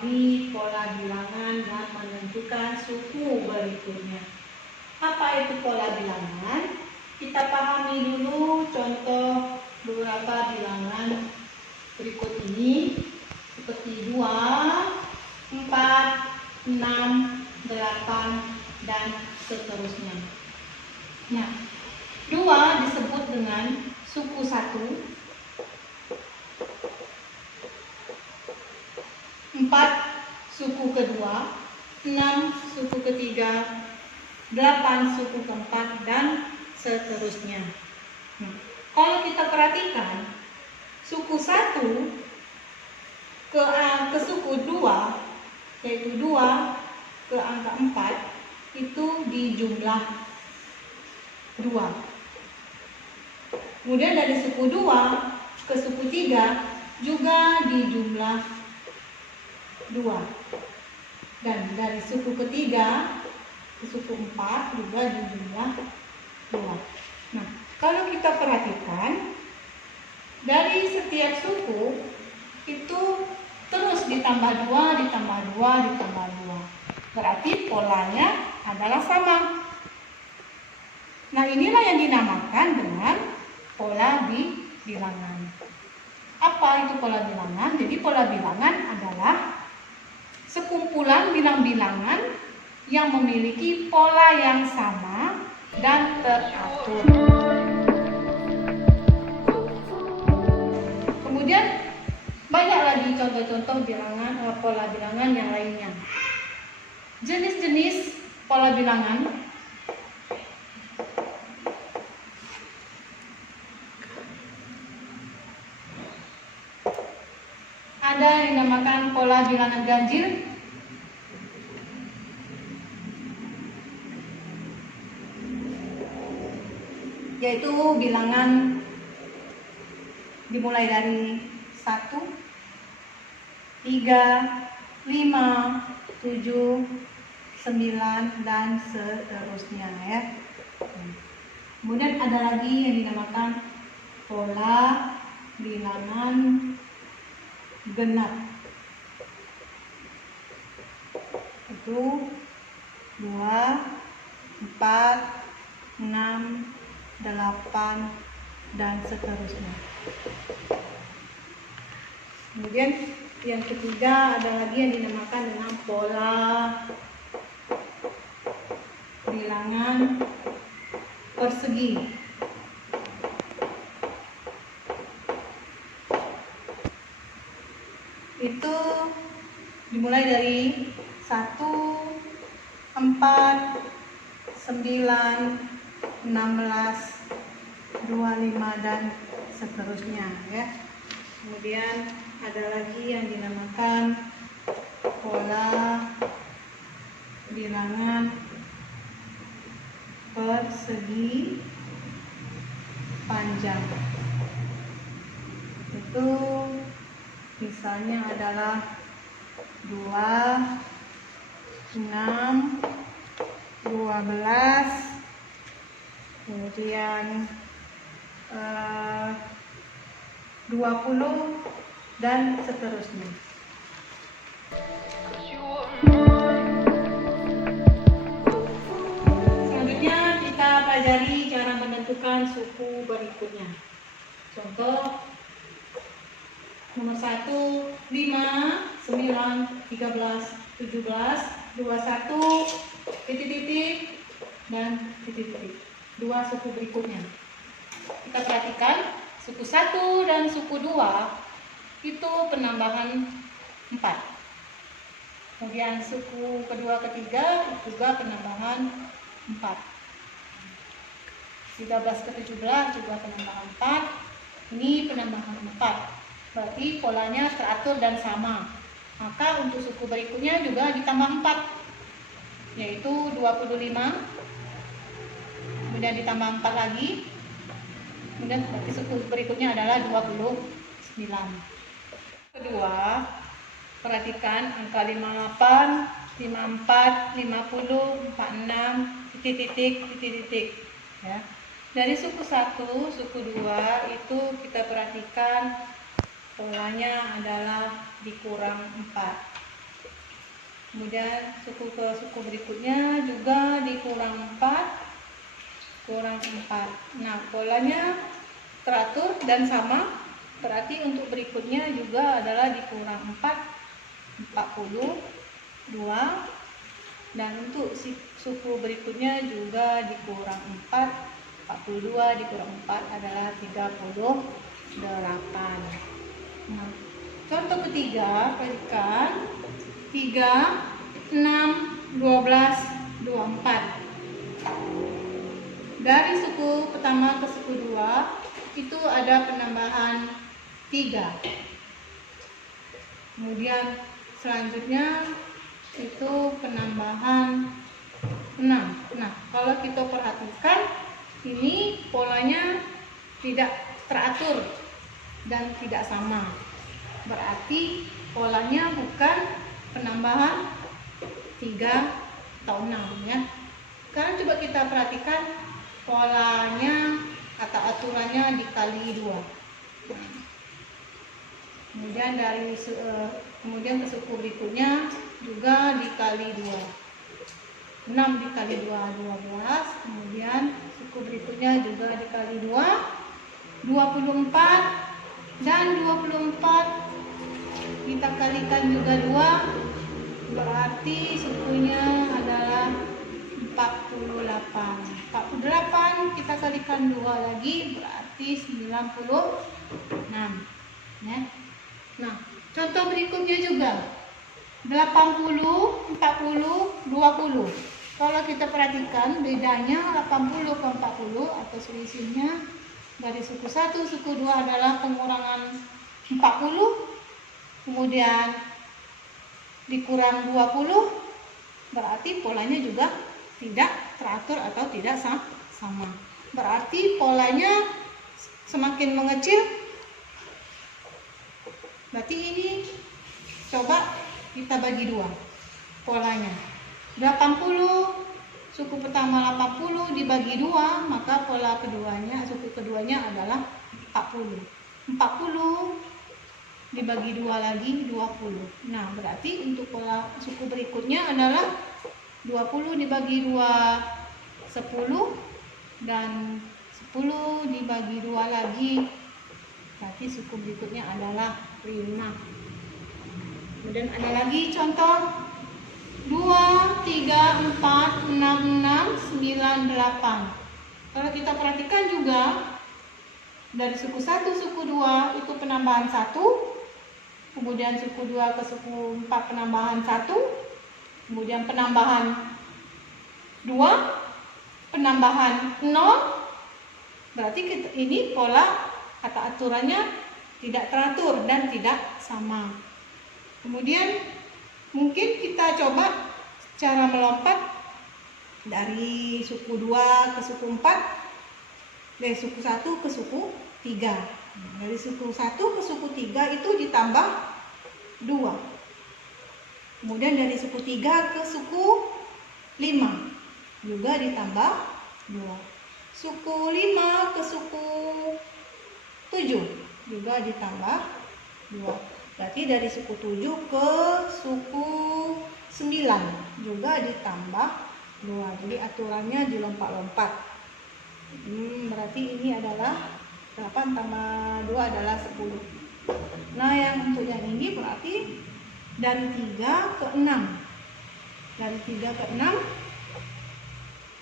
di pola bilangan dan menentukan suku berikutnya. Apa itu pola bilangan? Kita pahami dulu contoh beberapa bilangan berikut ini, seperti 2, 4, 6, 8, dan seterusnya. Nah, 2 disebut dengan suku 1, 4 suku kedua, 6 suku ketiga, 8 suku keempat, dan seterusnya. Kalau kita perhatikan, suku 1 ke suku 2, yaitu 2 ke angka 4, itu di jumlah 2. Kemudian dari suku 2 ke suku 3 juga di jumlah 2. Dan dari suku ketiga ke suku 4 juga di jumlah 2. Nah, kalau kita perhatikan, dari setiap suku itu terus ditambah 2, ditambah 2, ditambah 2. Berarti polanya adalah sama. Nah, inilah yang dinamakan dengan pola bilangan. Apa itu pola bilangan? Jadi pola bilangan adalah sekumpulan bilang-bilangan yang memiliki pola yang sama dan teratur. Kemudian banyak lagi contoh-contoh bilangan, pola bilangan yang lainnya. Jenis-jenis pola bilangan ada yang dinamakan pola bilangan ganjil, yaitu bilangan dimulai dari 1, 3, 5, 7, 9, dan seterusnya ya. Kemudian ada lagi yang dinamakan pola bilangan genap. Itu 2, 4, 6, 8, dan seterusnya. Kemudian yang ketiga ada lagi yang dinamakan dengan pola bilangan persegi. Itu dimulai dari 1, 4, 9, 16, 25, dan seterusnya ya. Kemudian ada lagi yang dinamakan pola bilangan persegi panjang. Itu misalnya adalah 2, 6, 12, kemudian 20, dan seterusnya. Selanjutnya kita pelajari cara menentukan suku berikutnya. Contoh nomor 1, 5, 9, 13, 17, 21, titik-titik, dan titik-titik. 2 suku berikutnya. Kita perhatikan suku 1 dan suku 2 itu penambahan 4. Kemudian suku kedua ketiga juga penambahan 4. 13 ke 17 juga penambahan 4. Ini penambahan 4. Berarti polanya teratur dan sama. Maka untuk suku berikutnya juga ditambah 4, yaitu 25. Kemudian ditambah 4 lagi. Kemudian berarti suku berikutnya adalah 29. Kedua, perhatikan angka 58, 54, 50, 46, titik-titik ya. Dari suku 1, suku 2 itu kita perhatikan polanya adalah dikurang 4. Kemudian suku ke suku berikutnya juga dikurang 4, kurang 4. Nah, polanya teratur dan sama. Berarti untuk berikutnya juga adalah dikurang 4, 42. Dan untuk suku berikutnya juga dikurang 4, 42 dikurang 4 adalah 38. Nah, contoh ketiga, perhatikan 3, 6, 12, 24. Dari suku pertama ke suku 2 itu ada penambahan 3. Kemudian selanjutnya itu penambahan 6. Nah, kalau kita perhatikan ini polanya tidak teratur dan tidak sama. Berarti polanya bukan penambahan 3 atau 6 ya. Sekarang coba kita perhatikan polanya atau aturannya dikali 2. Kemudian kemudian ke suku berikutnya juga dikali 2. 6 dikali 2, 12. Kemudian suku berikutnya juga dikali 2, 24. Dan 24 kita kalikan juga 2, berarti sukunya adalah 48. 48 kita kalikan 2 lagi berarti 96 ya. Nah, contoh berikutnya juga 80, 40, 20. Kalau kita perhatikan bedanya 80 ke 40 atau selisihnya dari suku 1, suku 2 adalah pengurangan 40, kemudian dikurang 20, berarti polanya juga tidak teratur atau tidak sama. Berarti polanya semakin mengecil. Berarti ini coba kita bagi 2 polanya. 80, suku pertama 80 dibagi 2, maka pola keduanya, suku keduanya adalah 40. 40 dibagi 2 lagi 20. Nah, berarti untuk pola suku berikutnya adalah 20 dibagi 2 10 dan 10 dibagi 2 lagi. Berarti suku berikutnya adalah 5. Kemudian ada lagi contoh 2, 3, 4, 6, 6, 9, 8. Kalau kita perhatikan juga dari suku 1, suku 2 itu penambahan 1. Kemudian suku 2 ke suku 4 penambahan 1. Kemudian penambahan 2, penambahan 0. Berarti ini pola atau aturannya tidak teratur dan tidak sama. Kemudian mungkin kita coba cara melompat dari suku 2 ke suku 4, dari suku 1 ke suku 3. Dari suku 1 ke suku 3 itu ditambah 2. Kemudian dari suku 3 ke suku 5 juga ditambah 2. Suku 5 ke suku 7 juga ditambah 2. Berarti dari suku 7 ke suku 9 juga ditambah 2. Jadi aturannya dilompat-lompat. Berarti ini adalah 8 tambah 2 adalah 10. Nah, yang untuk yang ini berarti dari 3 ke 6. Dari 3 ke 6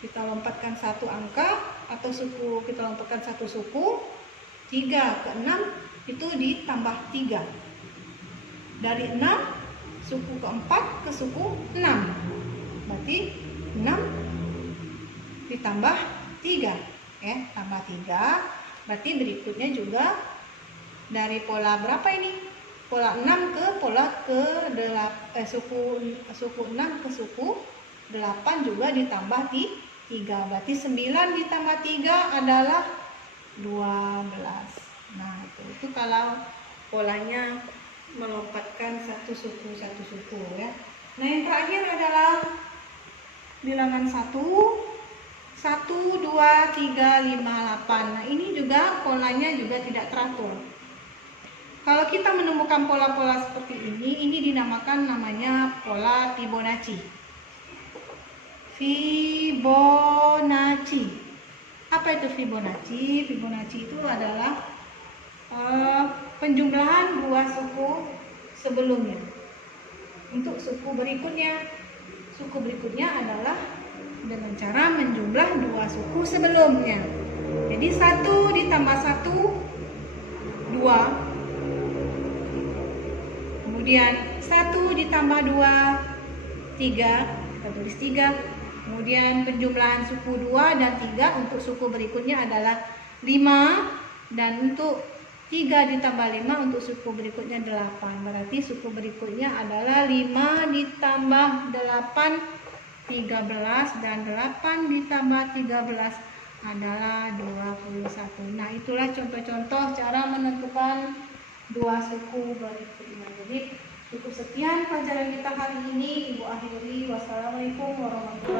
kita lompatkan satu angka atau suku, kita lompatkan satu suku. 3 ke 6 itu ditambah 3. Dari 6 suku keempat ke suku 6. Berarti 6 ditambah 3. Tambah 3. Berarti berikutnya juga dari pola berapa ini? Pola 6 ke pola ke suku 6 ke suku 8 juga ditambah 3. Berarti 9 ditambah 3 adalah 12. Nah, itu kalau polanya melompatkan satu suku ya. Nah, yang terakhir adalah bilangan 1, 2, 3, 5, 8. Nah, ini juga polanya juga tidak teratur. Kalau kita menemukan pola-pola seperti ini namanya pola Fibonacci. Fibonacci. Apa itu Fibonacci? Fibonacci itu adalah penjumlahan dua suku sebelumnya. Untuk suku berikutnya adalah dengan cara menjumlah dua suku sebelumnya. Jadi 1 ditambah 1, 2. Kemudian 1 ditambah 2, 3. Kita tulis 3. Kemudian penjumlahan suku 2 dan 3 untuk suku berikutnya adalah 5. Dan untuk 3 ditambah 5 untuk suku berikutnya 8. Berarti suku berikutnya adalah 5 ditambah 8, 13. Dan 8 ditambah 13 adalah 21. Nah, itulah contoh-contoh cara menentukan dua suku berikutnya. Jadi cukup sekian pelajaran kita hari ini. Ibu akhiri. Wassalamualaikum warahmatullahi wabarakatuh.